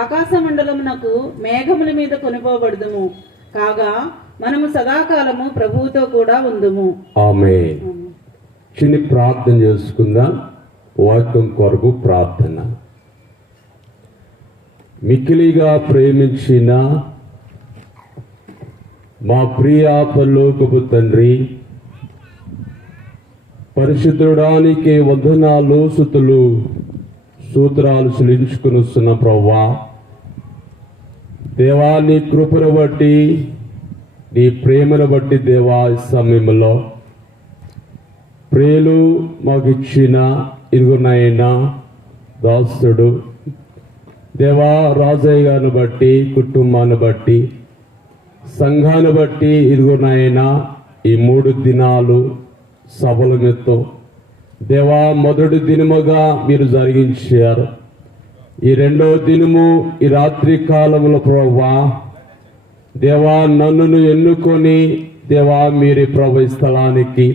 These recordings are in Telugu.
ఆకాశ మండలమునకు మేఘముల మీద కొనిపోబడదుము కాగా మనము సదాకాలము ప్రభువుతో కూడా ఉందుము. ఆమేన్. చిన్న ప్రార్థన చేసుకుందాం. వాక్యం కొరకు ప్రార్థన. మిక్కిలిగా ప్రేమించిన మా ప్రియ పరలోకపు తండ్రి, పరిశుద్ధుడానికి వందనాలు స్తుతులు సూత్రాలు చెల్లించుకుని వస్తున్న ప్రభువా, దేవా నీ కృపను బట్టి నీ ప్రేమను బట్టి దేవా ఈ సమయంలో ప్రేలు మాకు ఇచ్చిన ఇరుగునైనా దాసుడు దేవా రాజయ్య గారిని బట్టి, కుటుంబాన్ని బట్టి, సంఘాన్ని బట్టి ఇరుగునైనా ఈ 3 దినాలు సభల మీతో దేవా మొదటి దినముగా మీరు జరిగించారు. ఈ 2వ దినము ఈ రాత్రి కాలంలో ప్రభువా దేవా నన్ను ఎన్నుకొని దేవా మీరే ప్రభు స్థలానికి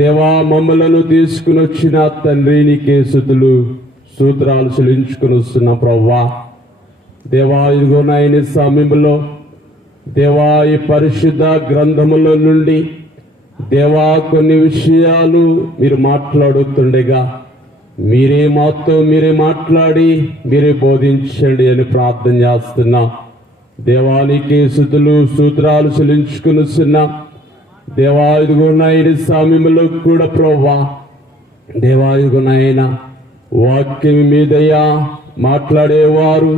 దేవా మమ్మలను తీసుకుని వచ్చిన తండ్రి నీకే స్తుతులు సూత్రాలు చెల్లించుకుని వస్తున్న ప్రభువా దేవా ఇదిగోనైన సమయంలో దేవా ఈ పరిశుద్ధ గ్రంథముల నుండి దేవా కొన్ని విషయాలు మీరు మాట్లాడుతుండగా మీరే మాతో మీరే మాట్లాడి మీరే బోధించండి అని ప్రార్థన చేస్తున్నా. దేవానికి స్తుతులు సూత్రాలు చెల్లించుకుని వస్తున్నా దేవా ఇదిగోనైన సమయంలో కూడా ప్రభువా దేవా ఇదిగోనైనా వాక్యం మీదయ్యా మాట్లాడేవారు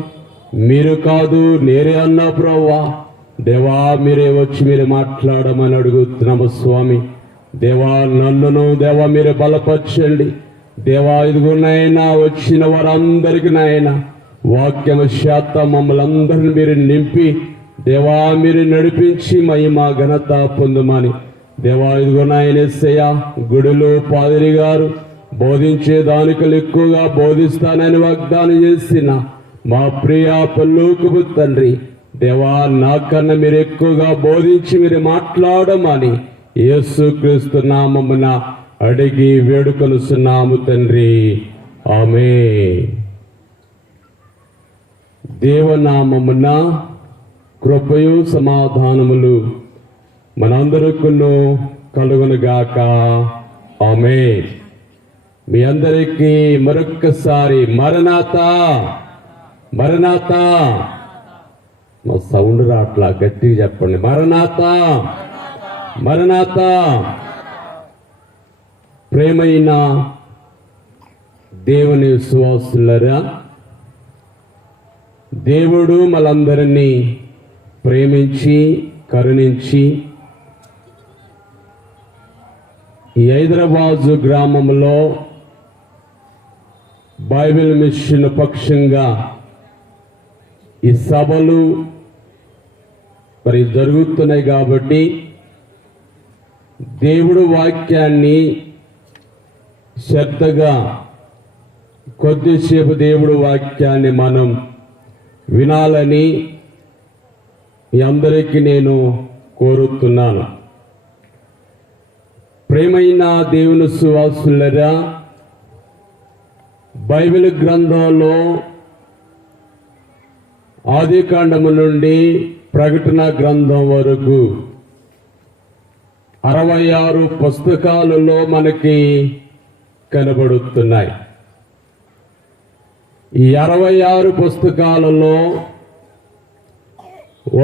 మీరు కాదు నేనే అన్నా ప్రభువా దేవా మీరే వచ్చి మీరే మాట్లాడమని అడుగుతున్నాము స్వామి. దేవా నన్నును దేవా మీరే బలపరచండి. దేవా ఇదిగోనైనా వచ్చిన వారందరికీ నాయన వాక్యము శాత మమ్మల్ని అందరిని మీరు నింపి దేవా మీరు నడిపించి మహిమ ఘనత పొందమని దేవా ఇదిగోనైన యేసయ్యా గుడిలో పాదిరి గారు బోధించే దానికలు ఎక్కువగా బోధిస్తానని వాగ్దానం చేసిన మా ప్రియ పరలోకపు తండ్రి దేవా నాకన్నా మీరు ఎక్కువగా బోధించి మీరు మాట్లాడమని యేసుక్రీస్తు నామమున అడిగి వేడుకొనుచున్నాము తండ్రి. ఆమేన్. దేవనామమున కృపయు సమాధానములు మనందరికీ కలుగునుగాక. ఆమేన్. మీ అందరికీ మరొక్కసారి మరణాతా మరణాతా. మా సౌండ్ రాట్లా, గట్టిగా చెప్పండి. మరణాతా మరణాతా. ప్రేమైన దేవుని విశ్వాసులరా, దేవుడు మనందరినీ ప్రేమించి కరుణించి ఈ హైదరాబాదు గ్రామంలో బైబిల్ మిషన్ పక్షంగా ఈ సభలు మరి జరుగుతున్నాయి కాబట్టి దేవుడు వాక్యాన్ని శ్రద్ధగా కొద్దిసేపు దేవుడు వాక్యాన్ని మనం వినాలని మీ అందరికీ నేను కోరుతున్నాను. ప్రేమైన దేవుని సువాసులరా, బైబిల్ గ్రంథంలో ఆదికాండము నుండి ప్రకటన గ్రంథం వరకు 66 పుస్తకాలలో మనకి కనబడుతున్నాయి. ఈ 66 పుస్తకాలలో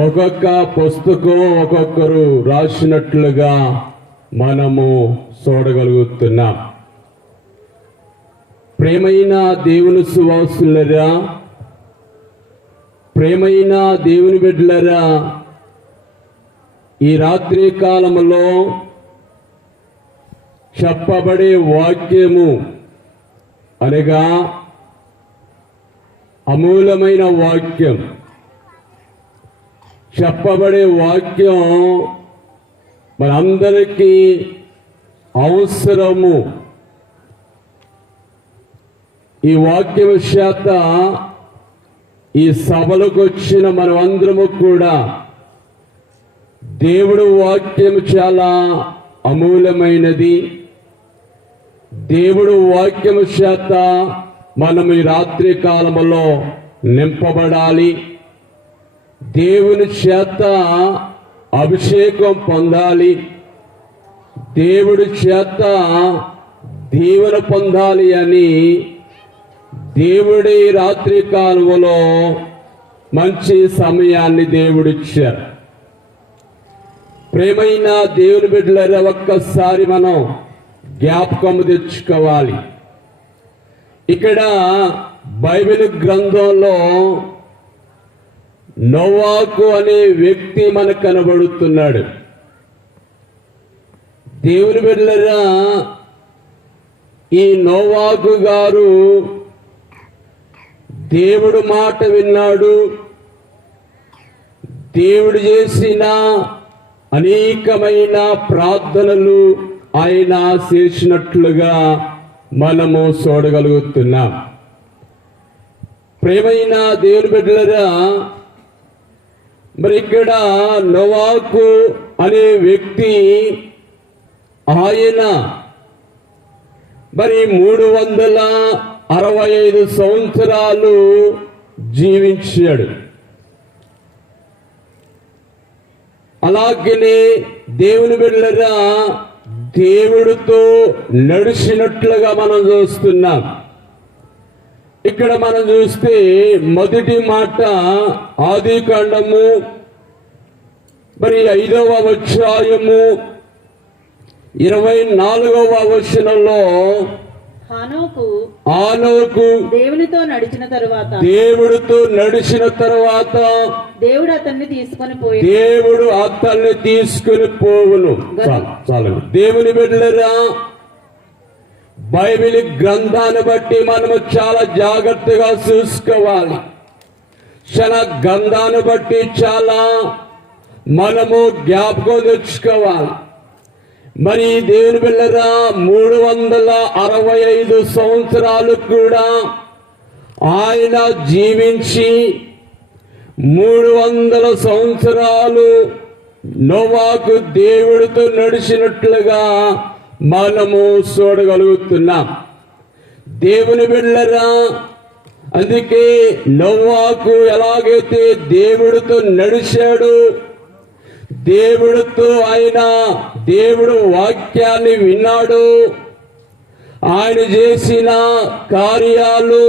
ఒక్కొక్క పుస్తకం ఒక్కొక్కరు రాసినట్లుగా మనము చూడగలుగుతున్నాం. ప్రేమైన దేవుని సువాసులరా, ప్రేమైన దేవుని బిడ్డలరా, ఈ రాత్రి కాలములో చెప్పబడే వాక్యము అనగా అమూలమైన వాక్యం. చెప్పబడే వాక్యం మనందరికీ అవసరము. ఈ వాక్యం చేత ఈ సభలకు వచ్చిన మనమందరము కూడా దేవుడు వాక్యం చాలా అమూల్యమైనది. దేవుడు వాక్యము చేత మనం ఈ రాత్రి కాలములో నింపబడాలి, దేవుని చేత అభిషేకం పొందాలి, దేవుడి చేత దీవెన పొందాలి అని దేవుడి రాత్రి కాలములో మంచి సమయాన్ని దేవుడిచ్చారు. ప్రేమైన దేవుని బిడ్డలారా, ఒక్కసారి మనం జ్ఞాపకం తెచ్చుకోవాలి. ఇక్కడ బైబిల్ గ్రంథంలో నోవాహు అనే వ్యక్తి మనకు కనబడుతున్నాడు. దేవుని బిడ్డలారా, ఈ నోవాహు గారు దేవుడు మాట విన్నాడు. దేవుడు చేసిన అనేకమైన ప్రార్థనలు ఆయన చేసినట్లుగా మనము చూడగలుగుతున్నాం. ప్రేమైన దేవుని బిడ్డలారా, మరి ఇక్కడ నోవాహు అనే వ్యక్తి ఆయన మరి 365 సంవత్సరాలు జీవించాడు. అలాగనే దేవుని బిడ్డలారా, దేవుడితో నడిచినట్లుగా మనం చూస్తున్నాం. ఇక్కడ మనం చూస్తే మొదటి మాట ఆదికాండము మరి 5వ అధ్యాయము 24వ వచనంలో హానోకు దేవునితో నడిచిన తరువాత దేవుడు అతన్ని తీసుకొని పోవును. చాలు. దేవుని బిడ్డలారా, బైబిల్ గ్రంథాన్ని బట్టి మనము చాలా జాగ్రత్తగా చూసుకోవాలి. క్షణ గ్రంథాన్ని బట్టి చాలా మనము జ్ఞాపకం తెచ్చుకోవాలి. మరి దేవుని బిడ్డలారా, 365 సంవత్సరాలు కూడా ఆయన జీవించి 300 సంవత్సరాలు నోవాహు దేవుడితో నడిచినట్లుగా మనము చూడగలుగుతున్నాం. దేవుని బిడ్డలారా, అందుకే నోవాహు ఎలాగైతే దేవుడితో నడిచాడు, దేవుడితో ఆయన దేవుడు వాక్యాన్ని విన్నాడు, ఆయన చేసిన కార్యాలు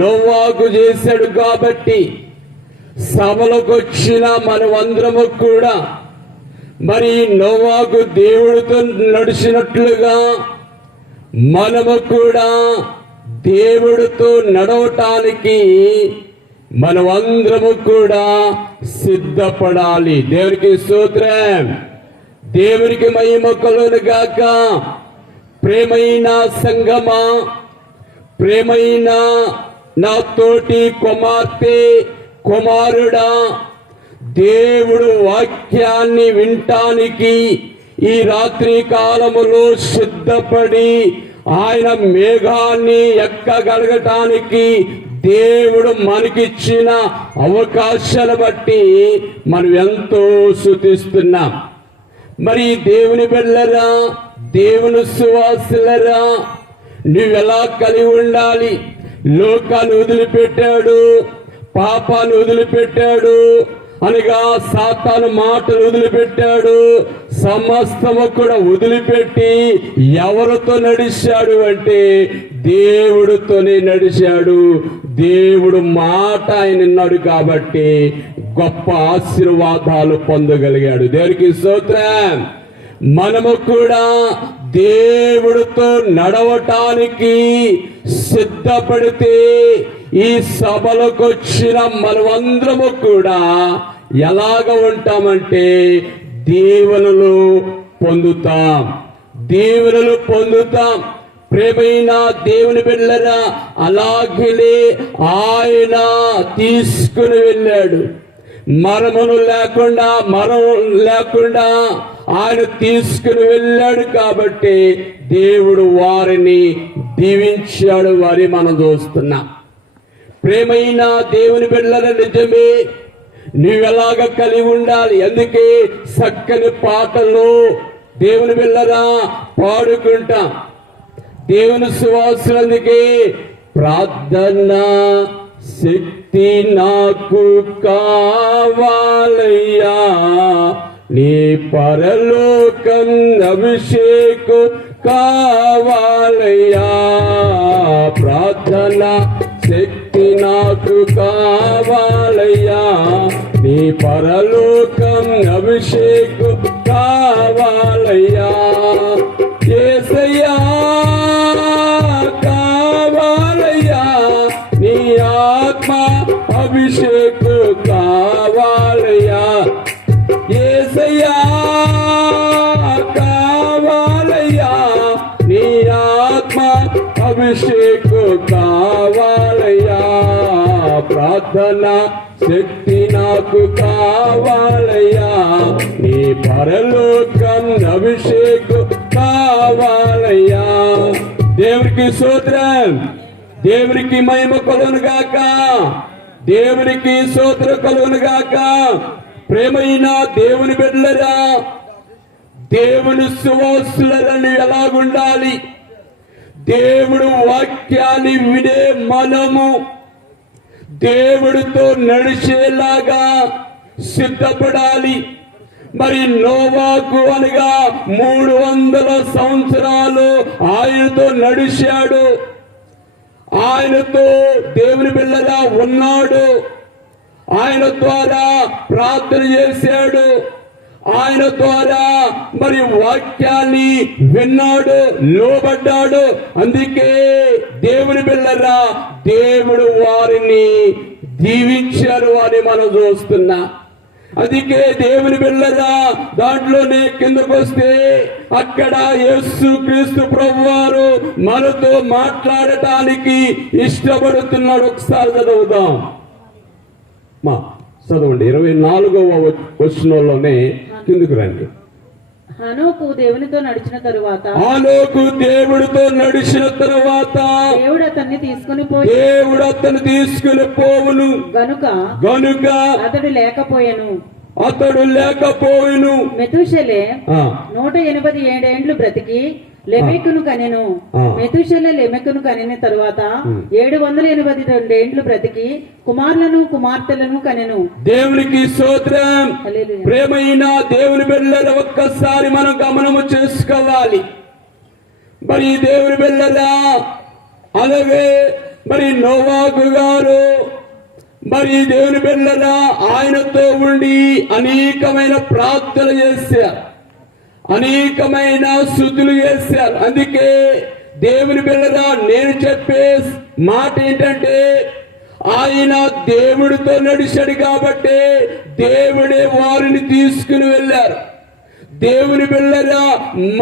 నోవాహు చేశాడు. కాబట్టి సభలకు వచ్చిన మనమందరము కూడా మరి నోవాహు దేవుడితో నడిచినట్లుగా మనము కూడా దేవుడితో నడవటానికి మనమందరము కూడా సిద్ధపడాలి. దేవునికి స్తోత్రం, దేవునికి మహిమ కలుగును గాక. ప్రేమైన సంగమా, ప్రేమైన నా తోటి కుమార్తె కుమారుడా, దేవుడు వాక్యాన్ని వినటానికి ఈ రాత్రి కాలములో సిద్ధపడి ఆయన మేఘాన్ని ఎక్కగలగటానికి దేవుడు మనకిచ్చిన అవకాశాలు బట్టి మనం ఎంతో స్తుతిస్తున్నాం. మరి దేవుని బిడ్డలారా, దేవుని సువాసులరా, నువ్వెలా కలిగి ఉండాలి? లోకాన్ని వదిలిపెట్టాడు, పాపాన్ని వదిలిపెట్టాడు, అనగా సాతాను మాటలు వదిలిపెట్టాడు, సమస్తము కూడా వదిలిపెట్టి ఎవరితో నడిచాడు అంటే దేవుడితోనే నడిచాడు. దేవుడు మాట ఆయన విన్నాడు కాబట్టి గొప్ప ఆశీర్వాదాలు పొందగలిగాడు. దేవునికి స్తోత్రం. మనము కూడా దేవుడితో నడవటానికి సిద్ధపడితే ఈ సభలకు వచ్చిన మనమందరము కూడా ఎలాగ ఉంటామంటే దీవెనలు పొందుతాం, దీవెనలు పొందుతాం. ప్రేమైన దేవుని బిడ్డలారా, అలాగే ఆయన తీసుకుని వెళ్ళాడు. మరణం లేకుండా ఆయన తీసుకుని వెళ్ళాడు కాబట్టి దేవుడు వారిని దీవించాడు. వారి మనం చూస్తున్నాం. ప్రేమైన దేవుని బిడ్డలారా, నిజమే, నువ్వెలాగ కలిగి ఉండాలి. అందుకే చక్కని పాటలు దేవుని బిడ్డలారా పాడుకుంటాం. దేవుని సువాసులు అందుకే ప్రార్థన శక్తి నాకు కావాలయ్యా, నీ పరలోకం అభిషేకం కావాలయ్యా. ప్రార్థన శక్తి నాకు కావాలయ్యా, నీ పరలోకం అభిషేకం కావాలయ్యా. యేసయ్యా కావాలయ్యా, నీ ఆత్మ అభిషేకం కావాలయ్యా. యేసయ్యా కావాలయ్యా, నీ ఆత్మ అభిషేకం కావాలయ్యా. ప్రార్థన శక్తి నాకు కావాలయ్యా, నీ పరలోకం అభిషేకం కావాలయ్యా. దేవునికి స్తోత్రం, దేవునికి మహిమ కలుగును గాక, దేవునికి స్తోత్రం కలుగును గాక. ప్రేమైన దేవుని బిడ్డలారా, దేవుని సువాసులని ఎలాగుండాలి? దేవుడు వాక్యాన్ని వినే మనము దేవుడితో నడిచేలాగా సిద్ధపడాలి. మరి నోవాకు అనగా 300 సంవత్సరాలు ఆయనతో నడిచాడు, ఆయనతో దేవుని బిడ్డలా ఉన్నాడు, ఆయన ద్వారా ప్రార్థన చేశాడు, ఆయన ద్వారా మరి వాక్యాన్ని విన్నాడు, లోబడ్డాడు. అందుకే దేవుని బిడ్డలారా, దేవుడు వారిని దీవించారు అని మనం చూస్తున్నా. అందుకే దేవుని బిడ్డలారా, దాంట్లోనే కిందకు వస్తే అక్కడ యేసు క్రీస్తు ప్రభువారు మనతో మాట్లాడటానికి ఇష్టపడుతున్నాడు. ఒకసారి చదువుదాం, చదవండి. 24వ వచనంలోనే కిందకు రండి. హనోకు దేవునితో నడిచిన తరువాత, హనోకు దేవుడితో నడిచిన తరువాత దేవుడు అతన్ని తీసుకుని పోవును గనుక అతడు లేకపోయెను. మెతూషెలే 187 ఏండ్లు బ్రతికి లెమెకును కనెను. మెతూషెలే లెమెకును కనిన తరువాత 782 ఏండ్లు బ్రతికి కుమారులను కుమార్తెలను కనెను. దేవునికి స్తోత్రం. ప్రేమైన దేవుని బిడ్డలారా, ఒక్కసారి మనం గమనము చేసుకోవాలి. మరి దేవుని బిడ్డలారా, అలాగే మరి నోవాకు గారు మరి దేవుని బిడ్డలారా ఆయనతో ఉండి అనేకమైన ప్రార్థన చేశారు, అనేకమైన స్తుతులు చేశారు. అందుకే దేవుని బిడ్డలారా, నేను చెప్పే మాట ఏంటంటే, ఆయన దేవుడితో నడిచాడు కాబట్టి దేవుడే వారిని తీసుకుని వెళ్ళారు. దేవుని బిడ్డలారా,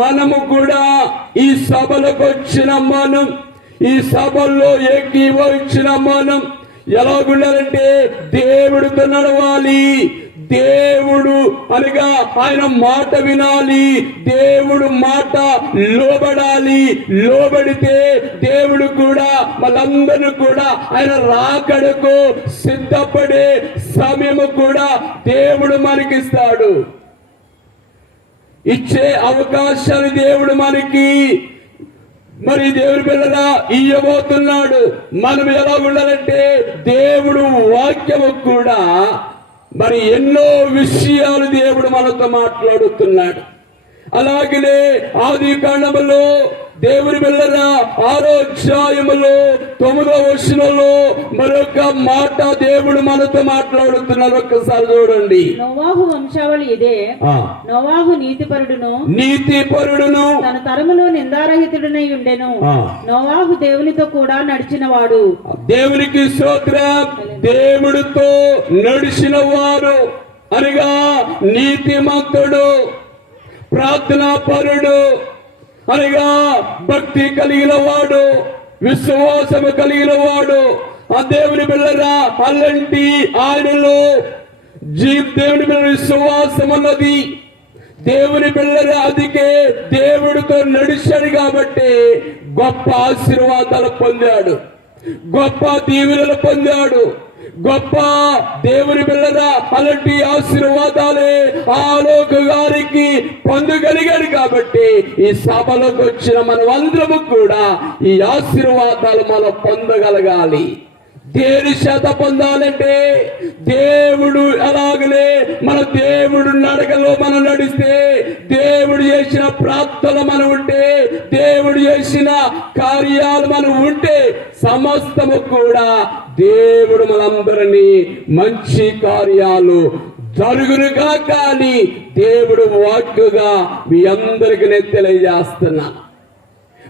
మనము కూడా ఈ సభలకు వచ్చిన మనం, ఈ సభల్లో ఏకీభవించిన మనం ఎలాగుండాలంటే దేవుడితో నడవాలి, దేవుడు అనగా ఆయన మాట వినాలి, దేవుడు మాట లోబడాలి. లోబడితే దేవుడు కూడా మనందరూ కూడా ఆయన రాకడకు సిద్ధపడే సమయము కూడా దేవుడు మనకిస్తాడు. ఇచ్చే అవకాశాన్ని దేవుడు మనకి మరి దేవుని బిడ్డలా ఇయ్యబోతున్నాడు. మనం ఎలా ఉండాలంటే, దేవుడు వాక్యము కూడా మరి ఎన్నో విషయాలు దేవుడు మనతో మాట్లాడుతున్నాడు. అలాగనే ఆది కాండములో దేవుని బిడ్డలారా 6వ అధ్యాయములో 9వ వచనంలో మరొక మాట దేవుడు మనతో మాట్లాడుతున్నారు. ఒక్కసారి చూడండి. నోవాహు వంశావళి ఇదే. నోవాహు నీతిపరుడును తన తరములో నిందారహితుడనై ఉండెను. నోవాహు దేవునితో కూడా నడిచిన వాడు. దేవునికి స్తోత్రం. దేవుడితో నడిచిన వారు అనగా నీతిమంతుడు, ప్రార్థనా పరుడు అనగా భక్తి కలిగిన వాడు, విశ్వాసము కలిగిన వాడు. ఆ దేవుని బిడ్డలారా, అలాంటి ఆయనలో దేవుని బిడ్డ విశ్వాసం అన్నది. దేవుని బిడ్డలారా, అందుకే దేవుడితో నడిచాడు కాబట్టి గొప్ప ఆశీర్వాదాలు పొందాడు, గొప్ప దీవెనలు పొందాడు. గొప్ప దేవుని బిడ్డరా, అలాంటి ఆశీర్వాదాలే ఆ లోక గారికి పొందగలిగాడు. కాబట్టి ఈ సభలోకి వచ్చిన మనమందరము కూడా ఈ ఆశీర్వాదాలు మనం పొందగలగాలి. దేని చేత పొందాలంటే దేవుడు అలాగనే మన దేవుడు నడకలో మనం నడిస్తే, దేవుడు చేసిన ప్రార్థన మనం ఉంటే, దేవుడు చేసిన కార్యాలు మనం ఉంటే సమస్తము కూడా దేవుడు మనందరినీ మంచి కార్యాలు జరుగునుగా. కానీ దేవుడు వాక్కుగా మీ అందరికీ నేను తెలియజేస్తున్నా,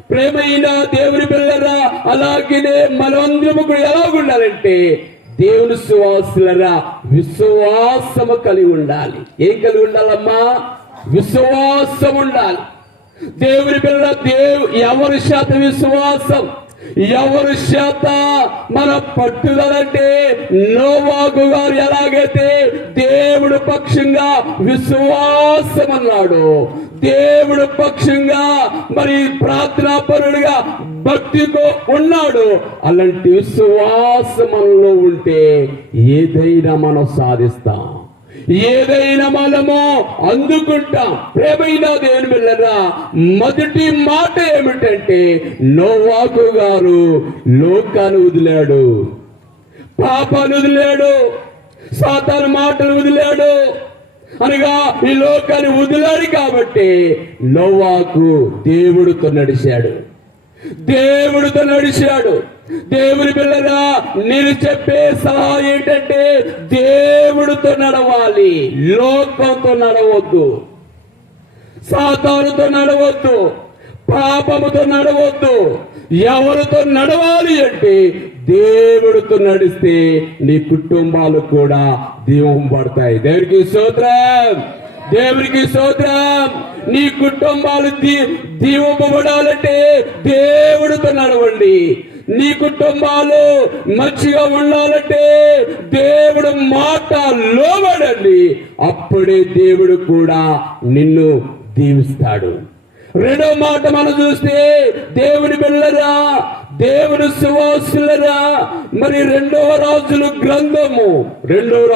ప్రేమైన దేవుని పిల్లరా, అలాగనే మనమందరము కూడా ఎలాగుండాలంటే దేవుని సువాసులరా విశ్వాసము కలిగి ఉండాలి. ఏం కలిగి ఉండాలమ్మా? విశ్వాసం ఉండాలి. దేవుని పిల్ల ఎవరి శాత విశ్వాసం, ఎవరి శాత మన పట్టుదలంటే నోవాహు గారు ఎలాగైతే దేవుడు పక్షంగా విశ్వాసం అన్నాడు, దేవుడు పక్షంగా మరి ప్రార్థనాపరుడుగా భక్తితో ఉన్నాడు, అలాంటి విశ్వాసం మనలో ఉంటే ఏదైనా మనం సాధిస్తాం, ఏదైనా మనము అందుకుంటాం. ప్రేమైన దేవుని బిడ్డలారా, మొదటి మాట ఏమిటంటే నోవాహు గారు లోకాన్ని వదిలాడు, పాపాన్ని వదిలాడు, సాతాను మాటలు వదిలాడు. అనగా ఈ లోకాన్ని వదిలాడు కాబట్టి నోవాహు దేవుడితో నడిచాడు, దేవుడితో నడిచాడు. దేవుని పిల్లరా, నేను చెప్పే సలహా ఏంటంటే దేవుడితో నడవాలి, లోకంతో నడవద్దు, సాతానుతో నడవద్దు, పాపముతో నడవద్దు. ఎవరితో నడవాలి అంటే దేవుడితో నడిస్తే నీ కుటుంబాలు కూడా దీవింపబడతాయి. దేవునికి స్తోత్రం, దేవునికి స్తోత్రం. నీ కుటుంబాలు దీవింపబడాలంటే దేవుడితో నడవండి. నీ కుటుంబాలు మంచిగా ఉండాలంటే దేవుడు మాట లోబడండి, అప్పుడే దేవుడు కూడా నిన్ను దీవిస్తాడు. రెండో మాట మనం చూస్తే దేవుని బిడ్డలారా, దేవుని సువాసులరా, మరి రెండవ రాజుల గ్రంథం 2వ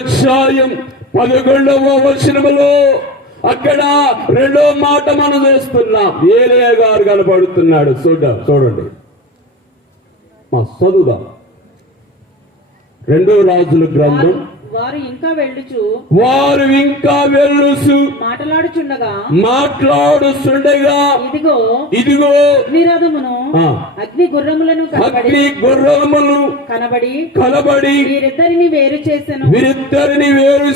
అధ్యాయం 11వ వచనములో అక్కడ రెండో మాట మనం చూస్తున్నాం. ఏలియా గారు కనబడుతున్నాడు. చూడండి, చదువుదాం. 2వ రాజుల గ్రంథం. వారు ఇంకా వెళ్ళుచు మాట్లాడుచుండగా ఇదిగో అగ్ని గుర్రములను కనబడి వీరిద్దరిని వేరు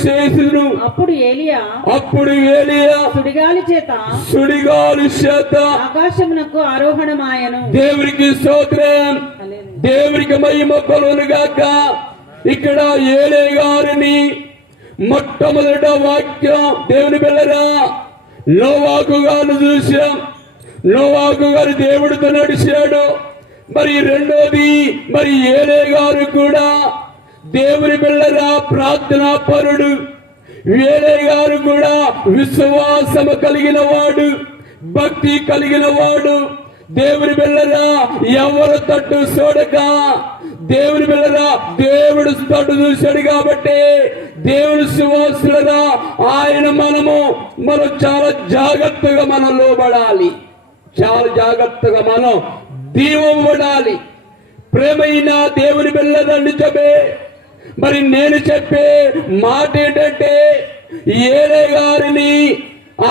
చేసెను. అప్పుడు ఏలియా సుడిగాలి చేత ఆకాశమునకు ఆరోహణమాయను. దేవునికి స్తోత్రం, దేవునికి మహిమ కలుగును గాక. ఇక్కడ ఏలియా గారిని మొట్టమొదట వాక్యం దేవుని బిడ్డలారా, నోవాహు గారు చూశాం. నోవాహు గారు దేవుడితో నడిచాడు. మరి రెండోది, మరి ఏలియా గారు కూడా దేవుని బిడ్డలారా ప్రార్థనా పరుడు. ఏలియా గారు కూడా విశ్వాసము కలిగిన వాడు, భక్తి కలిగిన వాడు. దేవుని బిడ్డలారా, ఎవరు తట్టు చూడక దేవుని బిడ్డలారా దేవుడు తట్టు చూశాడు కాబట్టి దేవుని సువాసులరా ఆయన మనం చాలా జాగ్రత్తగా మనం లోబడాలి, చాలా జాగ్రత్తగా మనం దీవబడాలి. ప్రేమైన దేవుని బిడ్డలారా, నిజమే. మరి నేను చెప్పే మాట ఏంటంటే ఏలియా గారిని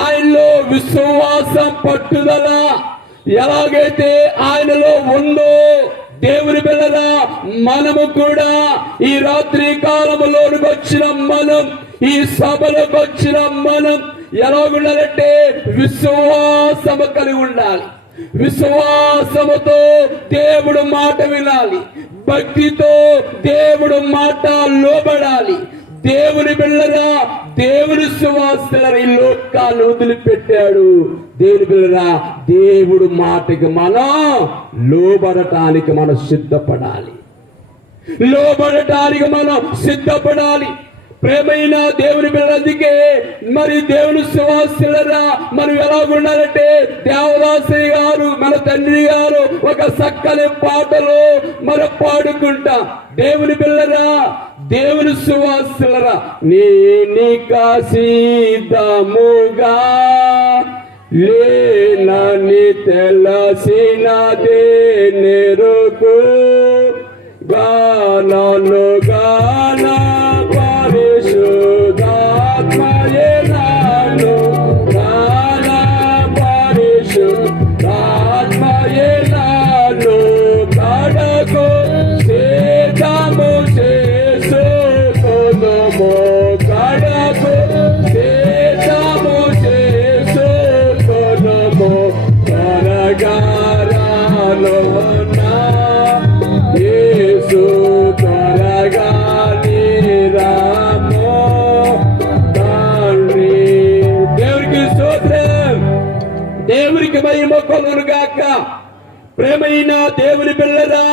ఆయనలో విశ్వాసం పట్టుదల ఎలాగైతే ఆయనలో ఉందో దేవుని బిడ్డలారా మనము కూడా ఈ రాత్రి కాలములోనికి వచ్చిన మనం, ఈ సభలోకి వచ్చిన మనం ఎలాగుండాలంటే విశ్వాసము కలిగి ఉండాలి. విశ్వాసముతో దేవుడు మాట వినాలి, భక్తితో దేవుడు మాట లోబడాలి. దేవుని బిడ్డలారా, దేవుని సువాసులరా ఈ లోకాన్ని వదిలిపెట్టాడు. దేవుని బిడ్డలారా, దేవుడు మాటకి మనం లోబడటానికి మనం సిద్ధపడాలి, లోబడటానికి మనం సిద్ధపడాలి. ప్రేమైన దేవుని బిడ్డలకే మరి దేవుని సువాసులరా మనం ఎలా ఉండాలంటే దేవదాసి గారు మన తండ్రి గారు ఒక చక్కని పాటలు మనం పాడుకుంటా. దేవుని బిడ్డలరా, దేవుని సువాసులరా, నీ కాసిదముగా లేనని తెలిసినదే నెరుకు గానను గాన పరిశుద్ధాత్మయే నాను గాన పరిశుద్ధాత్మయే నాను కడకు సేదము చేసుకొనుము కడకు సేదము చేసుకొనుము త్వరగారాను నా యేసు త్వరగా నీరాము తండ్రి. దేవునికి స్తోత్రం, దేవునికి మహిమ కలుగును గాక. ప్రేమైన దేవుని పిల్లరా,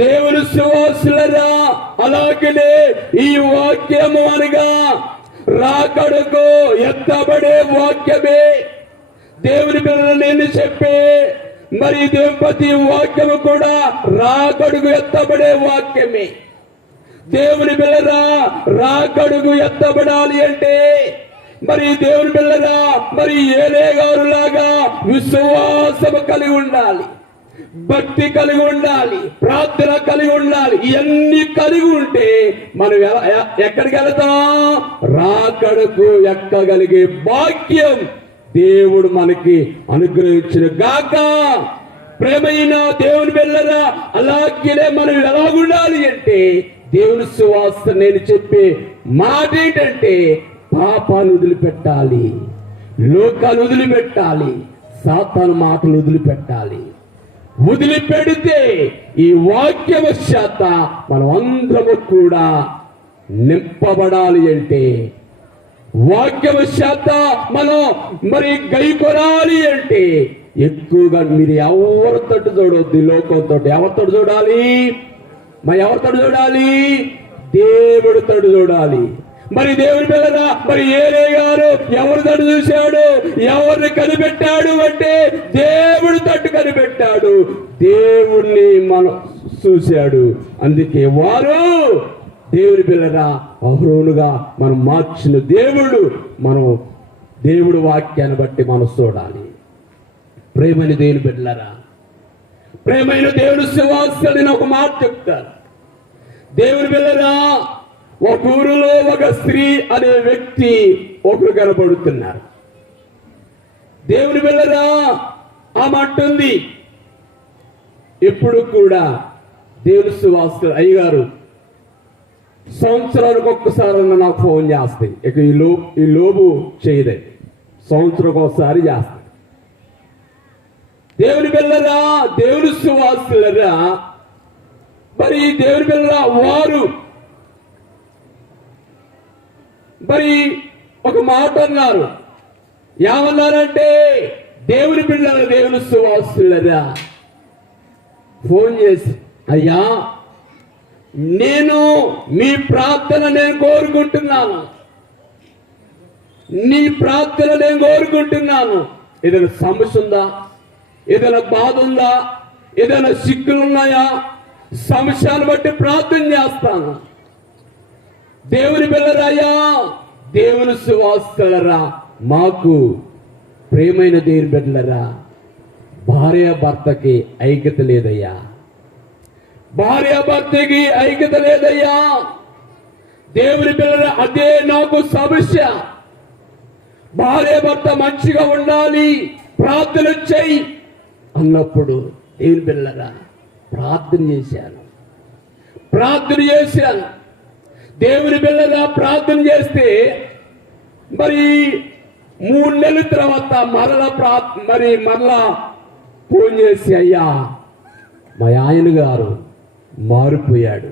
దేవుని సువాసులరా, అలాగనే ఈ వాక్యము అనగా రాకడకు ఎత్తబడే వాక్యమే. దేవుని పిల్లలు నేను చెప్పే మరి దేవుపతి వాక్యము కూడా రాకడుగు ఎత్తబడే వాక్యమే. దేవుని పిల్లరా, రాకడుగు ఎత్తబడాలి అంటే మరి దేవుని పిల్లరా మరి ఏలే గారు లాగా విశ్వాసము కలిగి ఉండాలి, భక్తి కలిగి ఉండాలి, ప్రార్థన కలిగి ఉండాలి. ఇవన్నీ కలిగి ఉంటే మనం ఎక్కడికి వెళతాం? రాకడకు ఎక్కగలిగే భాగ్యం దేవుడు మనకి అనుగ్రహించిన గాక. ప్రేమైన దేవుని బిడ్డలారా, అలాగే మనం ఎలా ఉండాలి అంటే దేవుని సువాస నేను చెప్పే మాట ఏంటంటే పాపాన్ని వదిలిపెట్టాలి, లోకాన్ని వదిలిపెట్టాలి, సాతాను మాటలు వదిలిపెట్టాలి. వదిలిపెడితే ఈ వాక్యము చేత మనం అందరము కూడా నింపబడాలి. అంటే వాక్యము చేత మనం మరి గైకొనాలి అంటే ఎక్కువగా మీరు ఎవరితో చూడవద్దు, లోకంతో. ఎవరితో చూడాలి? మరి ఎవరితో చూడాలి? దేవుడితో చూడాలి. మరి దేవుని పిల్లరా, మరి ఏలే గారు ఎవరి తట్టు చూశాడు? ఎవరిని కనిపెట్టాడు అంటే దేవుడి తట్టు కనిపెట్టాడు, దేవుణ్ణి మనం చూశాడు. అందుకే వారు దేవుని పిల్లరా అహరోనుగా మనం మార్చిన దేవుడు. మనం దేవుడి వాక్యాన్ని బట్టి మనం చూడాలి. ప్రేమైన దేవుని బిడ్డలారా, ప్రేమైన దేవుని సువాసులని ఒక మాట చెప్తారు. దేవుని బిడ్డలారా, ఒక ఊరిలో ఒక స్త్రీ అనే వ్యక్తి ఒకరు కనబడుతున్నారు. దేవుని బిడ్డలారా, ఆ మాట ఉంది. ఎప్పుడు కూడా దేవుని సువాసులు అయ్యగారు సంవత్సరానికి ఒక్కసారి నాకు ఫోన్ చేస్తాయి. ఇక ఈ లోబు చేయదే, సంవత్సరం ఒకసారి చేస్తాయి. దేవుని బిడ్డలారా, దేవుని సువాసులరా, మరి దేవుని బిడ్డలారా వారు మరి ఒక మాట అన్నారు. ఏమన్నారంటే దేవుని బిడ్డల దేవుని సువాసులరా ఫోన్ చేసి, అయ్యా నేను మీ ప్రార్థన నేను కోరుకుంటున్నాను, నీ ప్రార్థన నేను కోరుకుంటున్నాను. ఏదైనా సమస్య ఉందా? ఏదైనా బాధ ఉందా? ఏదైనా సిక్కులు ఉన్నాయా? సమస్యను బట్టి ప్రార్థన చేస్తాను. దేవుని బిడ్డలారా, దేవుని సువాసులరా, మాకు ప్రేమైన దేవుని బిడ్డలారా, భార్య భర్తకి ఐక్యత లేదయ్యా, భార్య భర్తకి ఐక్యత లేదయ్యా. దేవుని బిడ్డలారా, అదే నాకు సమస్య. భార్య భర్త మంచిగా ఉండాలి, ప్రార్థన చెయ్యి అన్నప్పుడు దేవుని బిడ్డలారా ప్రార్థన చేశాను. దేవుని బిడ్డలారా ప్రార్థన చేస్తే మరి 3 నెలల తర్వాత మరలా ఫోన్ చేసి, అయ్యా మా ఆయన గారు మారిపోయాడు,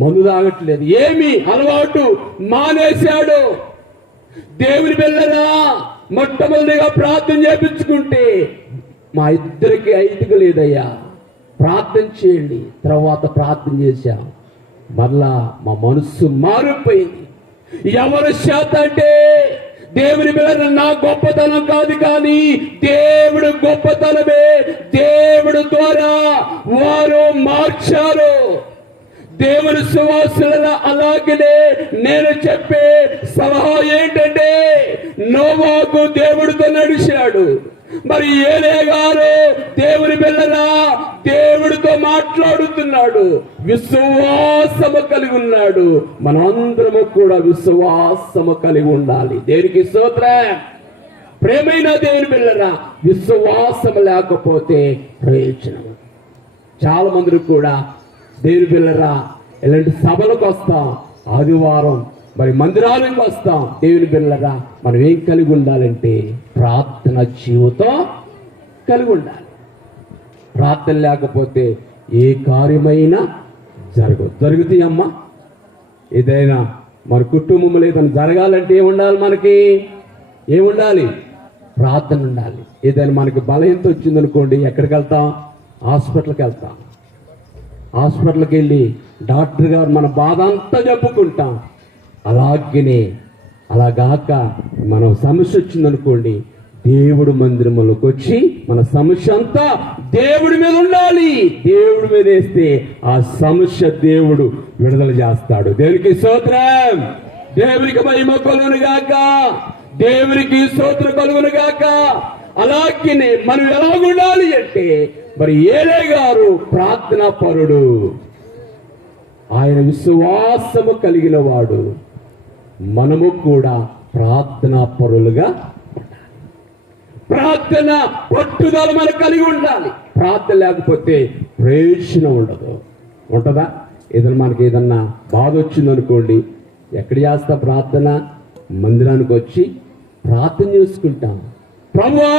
మందు తాగట్లేదు, ఏమి అలవాటు మానేశాడు. దేవుని బిడ్డలారా, మొట్టమొదటిగా ప్రార్థన చేపించుకుంటే మా ఇద్దరికి ఐదుగు లేదయ్యా, ప్రార్థన చేయండి. తర్వాత ప్రార్థన చేశాం. మరలా మా మనస్సు మారిపోయింది. ఎవరి చేత అంటే దేవుని మీద నా గొప్పతనం కాదు, కానీ దేవుడు గొప్పతనమే. దేవుడు ద్వారా వారు మార్చారు. దేవుని సువాసుల అలాగనే నేను చెప్పే సలహా ఏంటంటే, నోవాకు దేవుడితో నడిచాడు. మరి ఏలే గారు దేవుని బిడ్డలా దేవుడితో మాట్లాడుతున్నాడు, విశ్వాసము కలిగి ఉన్నాడు. మనందరము కూడా విశ్వాసము కలిగి ఉండాలి. దేవునికి స్తోత్రం. ప్రేమైన దేవుని బిడ్డలా, విశ్వాసము లేకపోతే ప్రయోజనం. చాలా మంది కూడా దేవుని బిడ్డలా ఇలాంటి సభలకు వస్తాం, ఆదివారం మరి మందిరాలకు వస్తాం. దేవుని బిడ్డలా మనం ఏం కలిగి ఉండాలంటే ప్రార్థన జీవితం కలిగి ఉండాలి. ప్రార్థన లేకపోతే ఏ కార్యమైనా జరుగుతాయి అమ్మా. ఏదైనా మన కుటుంబంలో ఏదైనా జరగాలంటే ఏముండాలి? మనకి ఏముండాలి? ప్రార్థన ఉండాలి. ఏదైనా మనకి బలహీనత వచ్చిందనుకోండి, ఎక్కడికి వెళ్తాం? హాస్పిటల్కి వెళ్తాం. హాస్పిటల్కి వెళ్ళి డాక్టర్ గారు మన బాధ అంతా చెప్పుకుంటాం. అలాగాక మనం సమస్య వచ్చిందనుకోండి, దేవుడు మందిరంలోకి వచ్చి మన సమస్య అంతా దేవుడి మీద ఉండాలి. దేవుడి మీద వేస్తే ఆ సమస్య దేవుడు విడుదల చేస్తాడు. దేవునికి స్తోత్రం. దేవునికి మహిమ కలుగును గాక. దేవునికి స్తోత్రం కలుగును గాక. అలాగే మనం ఎలాగుండాలి అంటే, మరి ఏలే గారు ప్రార్థనా పరుడు, ఆయన విశ్వాసము కలిగిన వాడు. మనము కూడా ప్రార్థనా పరులుగా, ప్రార్థన పట్టుదల మనకు కలిగి ఉండాలి. ప్రార్థన లేకపోతే ప్రయోజనం ఉండదు. ఉంటుందా? మనకి ఏదన్నా బాధ వచ్చిందనుకోండి, ఎక్కడ చేస్తా ప్రార్థన? మందిరానికి వచ్చి ప్రార్థన చేసుకుంటాం. ప్రభువా,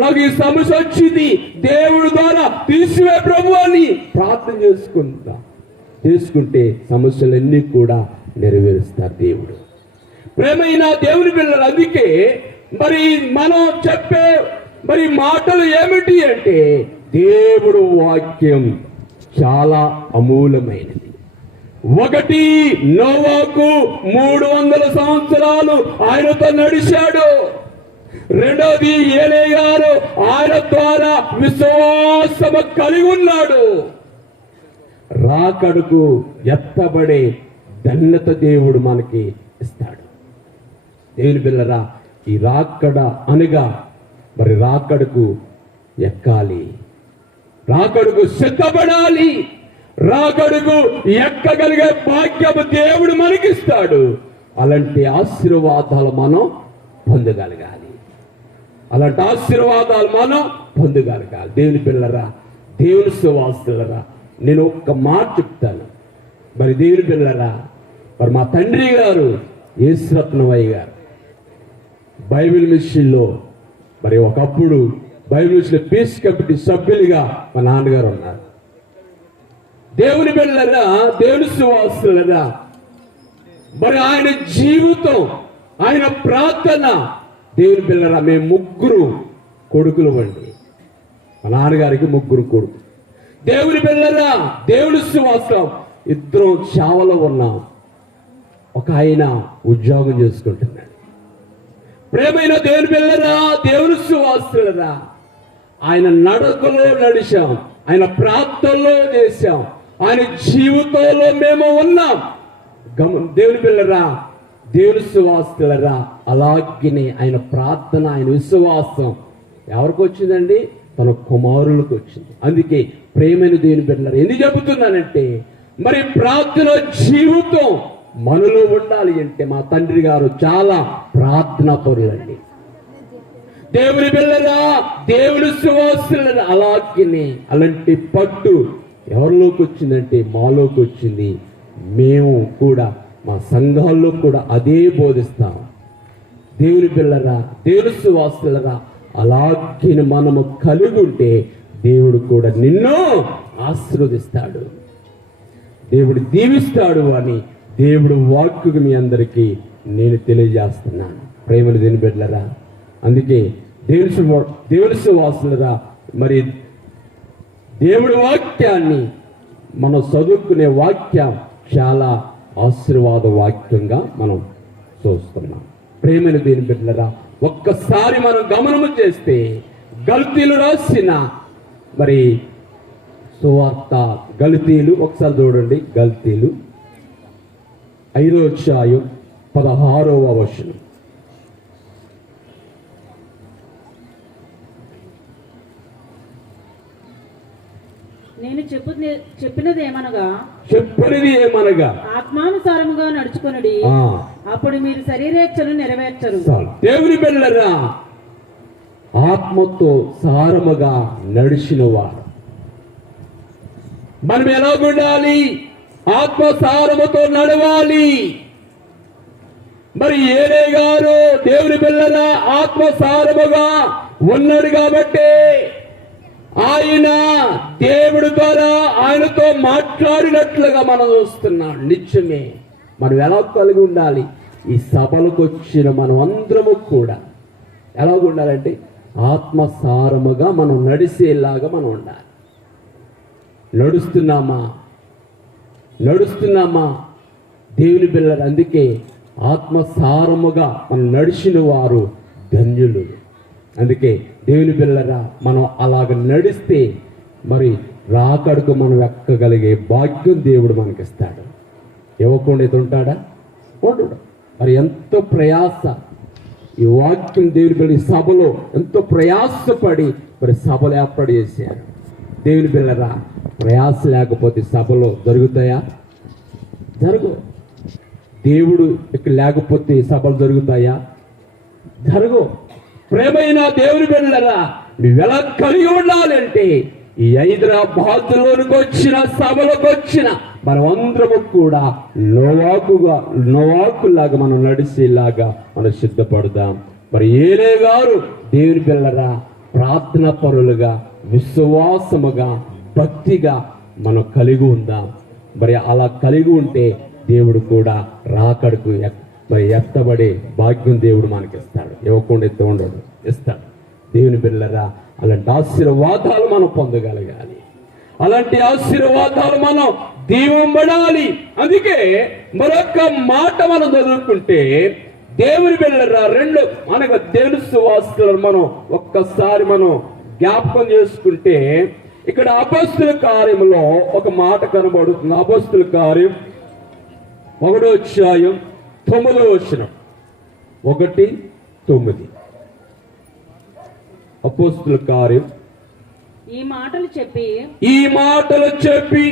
నాకు ఈ సమస్య వచ్చింది, దేవుడి ద్వారా తీసివే ప్రభు అని ప్రార్థన చేసుకుంటే సమస్యలన్నీ కూడా నెరవేరుస్తారు దేవుడు. ప్రేమైన దేవుని పిల్లలు, అందుకే మరి మనం చెప్పే మరి మాటలు ఏమిటి అంటే, దేవుడు వాక్యం చాలా అమూలమైనది. ఒకటి, నోవాకు 300 సంవత్సరాలు ఆయనతో నడిచాడు. రెండోది, ఏలే గారు ఆయన ద్వారా విశ్వాసము కలిగి ఉన్నాడు. రాకడకు ఎత్తబడే ధన్యత దేవుడు మనకి ఇస్తాడు. దేవుని పిల్లరా, ఈ రాకడ అనగా మరి రాకడకు ఎక్కాలి, రాకడకు సిద్ధపడాలి. రాకడకు ఎక్కగలిగే భాగ్యము దేవుడు మనకిస్తాడు. అలాంటి ఆశీర్వాదాలు మనం పొందగలగాలి. అలాంటి ఆశీర్వాదాలు మనం పొందగలగాలి. దేవుని పిల్లరా, దేవుని సువాసులరా, నేను ఒక్క మాట చెప్తాను. మరి దేవుని పిల్లరా, మరి మా తండ్రి గారు యేసురత్నమయ్య గారు బైబిల్ మిషన్లో మరి ఒకప్పుడు బైబిల్ మిషన్ పీస్ కమిటీ సభ్యులుగా మా నాన్నగారు ఉన్నారు. దేవుని బిడ్డలారా, దేవుని సువాసులరా, మరి ఆయన జీవితం, ఆయన ప్రార్థన, దేవుని బిడ్డలారా, మేము 3 కొడుకులు అండి. మా నాన్నగారికి 3 కొడుకు. దేవుని బిడ్డలారా, దేవుని సువాసం, 2 చావలో ఉన్నాం. ఒక ఆయన ఉద్యోగం చేసుకుంటున్నాడు. ప్రేమైన దేవుని బిడ్డలారా, దేవుని సువాసులరా, ఆయన నడకలో నడిచాం, ఆయన ప్రార్థనలో చేశాం, ఆయన జీవితంలో మేము ఉన్నాం. దేవుని పిల్లరా, దేవుని సువాసులరా, అలాగే ఆయన ప్రార్థన, ఆయన విశ్వాసం ఎవరికి వచ్చిందండి? తన కుమారులకు వచ్చింది. అందుకే ప్రేమైన దేవుని బిడ్డలారా, ఎందుకు చెబుతున్నానంటే, మరి ప్రార్థన జీవితం మనలో ఉండాలి అంటే మా తండ్రి గారు చాలా ప్రార్థనా పరులండి. దేవుని బిడ్డలారా, దేవుని సువాసులరా, అలాగే అలాంటి పట్టు ఎవరిలోకి వచ్చిందంటే మాలోకి వచ్చింది. మేము కూడా మా సంఘాల్లో కూడా అదే బోధిస్తాం. దేవుని పిల్లరా, దేవుని సువాసులరా, అలాగే మనము కలిగి ఉంటే దేవుడు కూడా నిన్ను ఆశీర్వదిస్తాడు, దేవుడు దీవిస్తాడు అని దేవుడు వాక్కు మీ అందరికీ నేను తెలియజేస్తున్నాను. ప్రేమను దేవుని బిడ్డలారా, అందుకే దేవుని సువాసులరా, మరి దేవుడి వాక్యాన్ని మనం చదువుకునే వాక్యం చాలా ఆశీర్వాద వాక్యంగా మనం చూస్తున్నాం. ప్రేమైన దేని బిడ్డలారా, ఒక్కసారి మనం గమనము చేస్తే గల్తీలు రాసిన మరి సువార్త, గల్తీలు ఒకసారి చూడండి. గల్తీలు 5వ అధ్యాయం 16వ వచనం. నేను చెప్పినది ఏమనగా ఆత్మానుసారముగా నడుచుకొనుడి, అప్పుడు మీరు శరీరేచ్ఛను నెరవేర్చరు. దేవుని బిడ్డలారా, ఆత్మతో సారముగా నడిచిన వారు మనం ఎలా ఉండాలి? ఆత్మసారముతో నడవాలి. మరి ఏలే గారు దేవుని బిడ్డలారా ఆత్మసారముగా ఉన్నాడు కాబట్టి ఆయన దేవుడి ద్వారా ఆయనతో మాట్లాడినట్లుగా మనం చూస్తున్నాం. నిత్యమే మనం ఎలా కలిగి ఉండాలి? ఈ సభలకు వచ్చిన మనం అందరము కూడా ఎలా ఉండాలంటే ఆత్మసారముగా మనం నడిచేలాగా మనం ఉండాలి. నడుస్తున్నామా దేవుని బిడ్డలు? అందుకే ఆత్మసారముగా మనం నడిచిన వారు ధన్యులు. అందుకే దేవుని బిడ్డలారా, మనం అలాగ నడిస్తే మరి రాకడకు మనం ఎక్కగలిగే భాగ్యం దేవుడు మనకిస్తాడు. ఇవ్వకుండా ఇది ఉంటాడా? ఉండడు. మరి ఎంతో ప్రయాస ఈ వాక్యం దేవుని బిడ్డ సభలో ఎంతో ప్రయాసపడి మరి సభలు ఏర్పాటు చేశారు. దేవుని బిడ్డలారా, ప్రయాస లేకపోతే సభలో జరుగుతాయా? జరగవు. దేవుడు ఇక్కడ లేకపోతే సభలు జరుగుతాయా? జరగవు. ప్రేమైన దేవుని బిడ్డలారా, నువ్వెలా కలిగి ఉండాలంటే ఈ హైదరాబాద్లోనికి వచ్చిన సభలకు వచ్చిన మనం అందరము కూడా నోవాకులాగా మనం నడిచేలాగా మనం సిద్ధపడదాం. మరి ఏలే గారు దేవుని బిడ్డలారా ప్రార్థనా పరులుగా, విశ్వాసముగా, భక్తిగా మనం కలిగి ఉందాం. మరి అలా కలిగి ఉంటే దేవుడు కూడా రాకడకు మరి ఎత్తబడే భాగ్యం దేవుడు మనకిస్తాడు. ఇవ్వకుండా ఎత్త ఉండడు, ఇస్తాడు. దేవుని బిడ్డలారా, అలాంటి ఆశీర్వాదాలు మనం పొందగలగాలి. అలాంటి ఆశీర్వాదాలు మనం దీవంబడాలి. అందుకే మరొక మాట మనం చదువుకుంటే దేవుని బిడ్డలారా, రెండు అనగా దేవుని సువార్తలను మనం ఒక్కసారి మనం జ్ఞాపకం చేసుకుంటే ఇక్కడ అపొస్తలుల కార్యములో ఒక మాట కనబడుతుంది. అపొస్తలుల కార్యం 1వ అధ్యాయం 9వ వచనం. 1:9. అపొస్తలుల కార్యం. ఈ మాటలు చెప్పి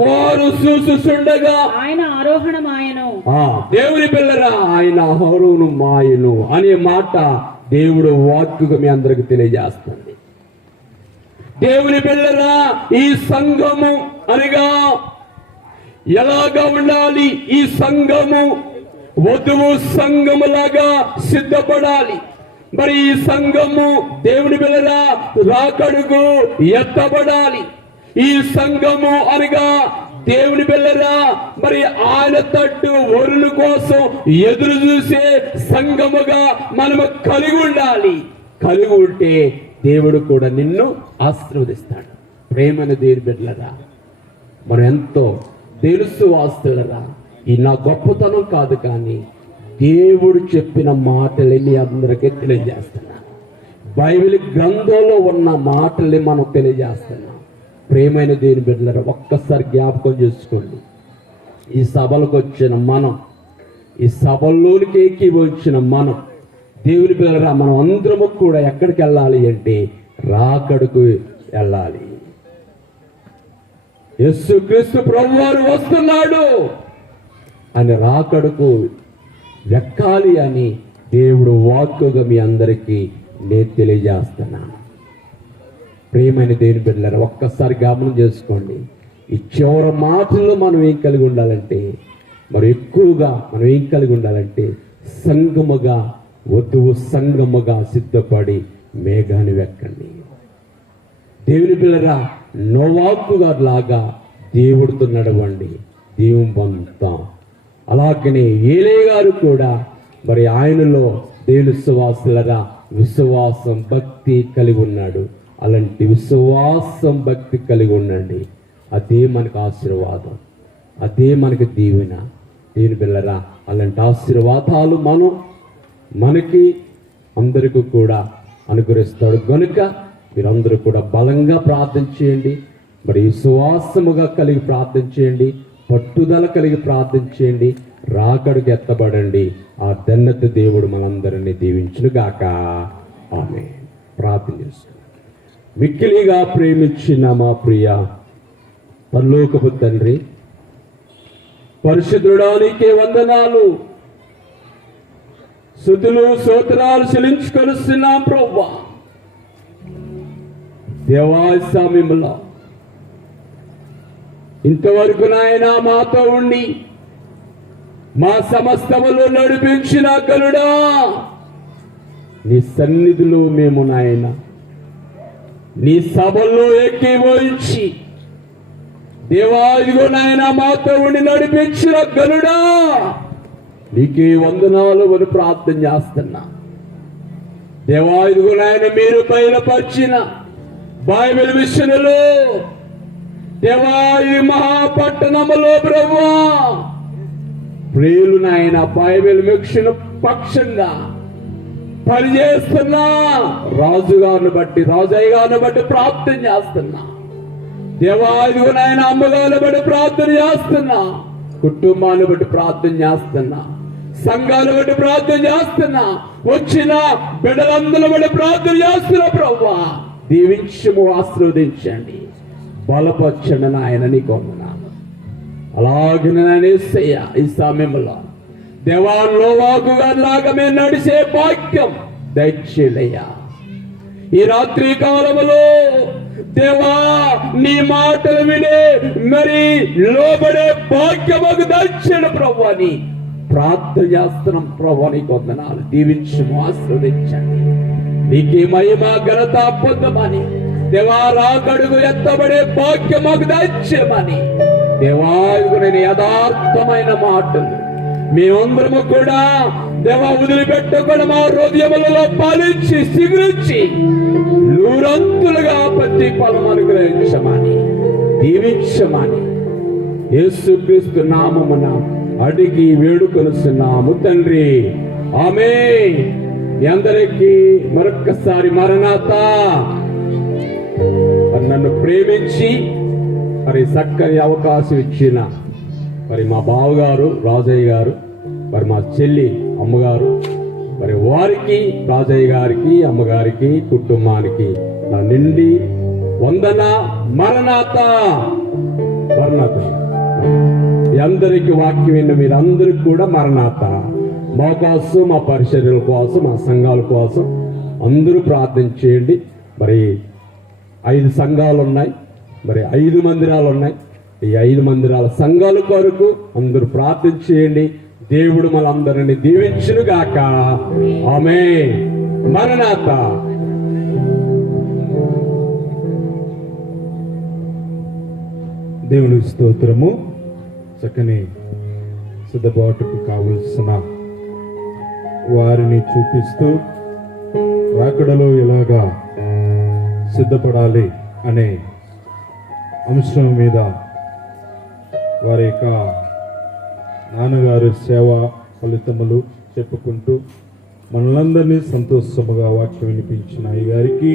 వారు చూచుచుండగా ఆయన ఆరోహణమాయెను. దేవుని పిల్లరా, ఆయన ఆరోహణమాయెను అనే మాట దేవుడు వాక్యుగా మీ అందరికి తెలియజేస్తుంది. దేవుని పిల్లరా, ఈ సంఘము అనగా ఎలాగా ఉండాలి? ఈ సంఘము వధువు సంఘములాగా సిద్ధపడాలి. మరి ఈ సంఘము దేవుని బిడ్డలా రాకడకు ఎత్తబడాలి. ఈ సంఘము అనగా దేవుని బిడ్డలా మరి ఆయన తట్టు వరుల కోసం ఎదురు చూసే సంఘముగా మనము కలిగి ఉండాలి. కలిగి ఉంటే దేవుడు కూడా నిన్ను ఆశీర్వదిస్తాడు. ప్రేమను దేవుని బిడ్డలరా, మనం ఎంతో తెలుసు వాస్తులరా, ఈ నా గొప్పతనం కాదు, కానీ దేవుడు చెప్పిన మాటలు మీ అందరికీ తెలియజేస్తున్నాను. బైబిల్ గ్రంథంలో ఉన్న మాటల్ని మనం తెలియజేస్తున్నాం. ప్రేమైన దేవుని బిడ్డలారా, ఒక్కసారి జ్ఞాపకం చేసుకోండి. ఈ సభలకు వచ్చిన మనం, ఈ సభల్లోనికి ఏకీభవించిన మనం, దేవుని బిడ్డలారా, మనం అందరము కూడా ఎక్కడికి వెళ్ళాలి అంటే రాకడకు వెళ్ళాలి. యేసుక్రీస్తు ప్రభువారు వస్తున్నాడు అని రాకడకు వెక్కాలి అని దేవుడు వాక్కుగా మీ అందరికీ నేను తెలియజేస్తున్నాను. ప్రియమైన దేవుని బిడ్డలారా, ఒక్కసారి గమనం చేసుకోండి. ఈ చివరి మాటల్లో మనం ఏం కలిగి ఉండాలంటే, మరి ఎక్కువగా మనం ఏం కలిగి ఉండాలంటే సంగముగా, వధువు సంగముగా సిద్ధపడి మేఘాన్ని వెక్కండి. దేవుని బిడ్డలారా, నోవాకుగా లాగా దేవుడితో నడవండి, దీవం పొందుతాం. అలాగనే ఏలే గారు కూడా మరి ఆయనలో దేవుని విశ్వాసులరా విశ్వాసం, భక్తి కలిగి ఉన్నాడు. అలాంటి విశ్వాసం, భక్తి కలిగి ఉండండి. అదే మనకు ఆశీర్వాదం. అదే మనకి దీవెన. దీని బిళ్ళరా అలాంటి ఆశీర్వాదాలు మనకి అందరికీ కూడా అనుగ్రహిస్తాడు గనుక మీరందరూ కూడా బలంగా ప్రార్థన చేయండి. మరి విశ్వాసముగా కలిగి ప్రార్థన చేయండి, పట్టుదల కలిగి ప్రార్థన చేయండి, రాకడికి ఎత్తబడండి. ఆ ధన్యత దేవుడు మనందరినీ దీవించును గాక. ఆమె ప్రార్థన చేసుకున్నాం. మిక్కిలిగా ప్రేమించిన మా ప్రియ పరలోకపు తండ్రి, పరిశుద్ధుడానికి వందనాలు, స్తుతులు స్తోత్రాలు చెల్లించుకొనిస్తున్నాం ప్రభువా. దేవాస్వామ్యములో ఇంతవరకు నాయన మాతో ఉండి మా సమస్తములో నడిపించిన గనుడా, నీ సన్నిధిలో మేము నాయన నీ సభల్లో ఎక్కివోయించి దేవా ఇదిగో నాయన మాతో ఉండి నడిపించిన గనుడా, నీకే వందనాలు అని ప్రార్థన చేస్తున్నా. దేవా ఇదిగో నాయన మీరు బయలుపరిచిన బైబిల్ విషయంలో దేవా ఈ మహాపట్టణములో ప్రభువా ప్రియులు నాయన బైబిల్ మిషన్ పక్షంగా పనిచేస్తున్నా రాజుగారిని బట్టి, రాజయ్య గారిని బట్టి ప్రార్థన చేస్తున్నా. దేవా ఇదిగో నాయన అమ్మగారిని బట్టి ప్రార్థన చేస్తున్నా, కుటుంబాన్ని బట్టి ప్రార్థన చేస్తున్నా, సంఘాన్ని బట్టి ప్రార్థన చేస్తున్నా, వచ్చిన బిడ్డలందరూ బట్టి ప్రార్థన చేస్తున్నా. ప్రభువా దీవించము, ఆశీర్వదించండి, బలపరచండి నాయన. నీకు వందనాలు. అలాగే నేనేసయ్య ఈ సమయంలో దేవాల్లో వాకుగాలాగా మేము నడిచే భాగ్యం దయచేయ్యా. ఈ రాత్రి కాలంలో దేవా నీ మాటలు వినే మరి లోబడే భాగ్యముకు దయచేయండి ప్రభువా అని ప్రార్థన చేస్తున్నాం. ప్రభువా నీకు వందనాలు. దీవించము, ఆశీర్వదించండి. నీకే మహిమ ఘనత పొందమని దేవా రాకడుగు ఎత్తబడే భాగ్యముకు దయచేయమని దేవా నేను యథార్థమైన మాటలు మేమందరము కూడా దేవా వదిలిపెట్టకుండా మా హృదయములలో పాలించి సిగురించి నూరంతులుగా ప్రతి ఫలం అనుగ్రహించమని దీవించమని యేసుక్రీస్తు నామమున అడిగి వేడుకొనుచున్నాము తండ్రి. ఆమేన్. మీ అందరికీ మరొక్కసారి మరణాతా. నన్ను ప్రేమించి మరి చక్కని అవకాశం ఇచ్చిన మరి మా బావగారు రాజయ్య గారు, మరి మా చెల్లి అమ్మగారు, మరి వారికి రాజయ్య గారికి అమ్మగారికి కుటుంబానికి నా నిండి వందన మరణాత. మీ అందరికి వాక్యం విన్న మీరందరికీ కూడా మరణాత. మా కోసం, మా పరిచర్యల కోసం, మా సంఘాల కోసం అందరూ ప్రార్థన చేయండి. మరి 5 సంఘాలు ఉన్నాయి, మరి 5 మందిరాలు ఉన్నాయి. ఈ 5 మందిరాల సంఘాల కొరకు అందరూ ప్రార్థన చేయండి. దేవుడు మనందరిని దీవించును గాక. ఆమేన్. మరణాత. దేవుని స్తోత్రము. చక్కని సిద్ధపాటుకు కావలసిన వారిని చూపిస్తూ రాకడలో ఎలాగా సిద్ధపడాలి అనే అంశం మీద వారి యొక్క నాన్నగారి సేవా ఫలితములు చెప్పుకుంటూ మనలందరినీ సంతోషముగా వాక్యం వినిపించిన ఈ గారికి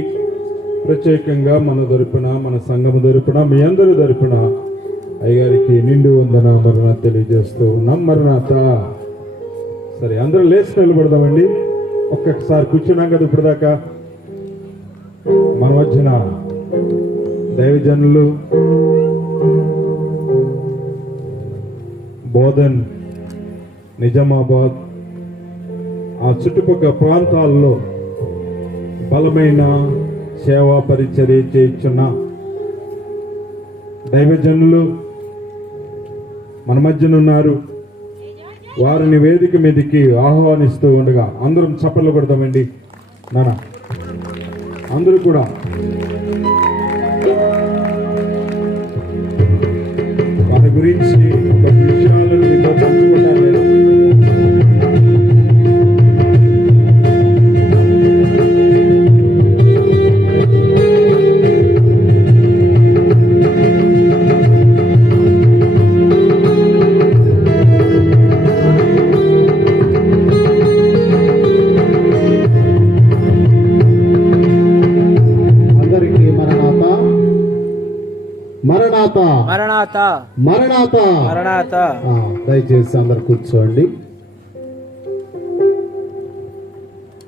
ప్రత్యేకంగా మన తరపున, మన సంఘము తరపున, మీ అందరి తరపున అయ్యగారికి నిండు వందన మరణ తెలియజేస్తూ ఉన్నాం. మరణాత. సరే, అందరూ లేచి నిలబడదామండి. ఒక్కసారి కూర్చున్నాం కదా ఇప్పటిదాకా. మన మధ్యన దైవజనులు బోధన్, నిజామాబాద్ ఆ చుట్టుపక్కల ప్రాంతాల్లో బలమైన సేవా పరిచర్య చేస్తున్న దైవజనులు మన మధ్యన ఉన్నారు. వారిని వేదిక మీదకి ఆహ్వానిస్తూ ఉండగా అందరం చప్పట్లు కొడతామండి. నాన్న అందరూ కూడా వారి గురించి కొన్ని విషయాలను మీతో పంచుకుంటాను నేను. మరణాత మరణాత మరణాత మరణాత. దయచేసి అందరు కూర్చోండి.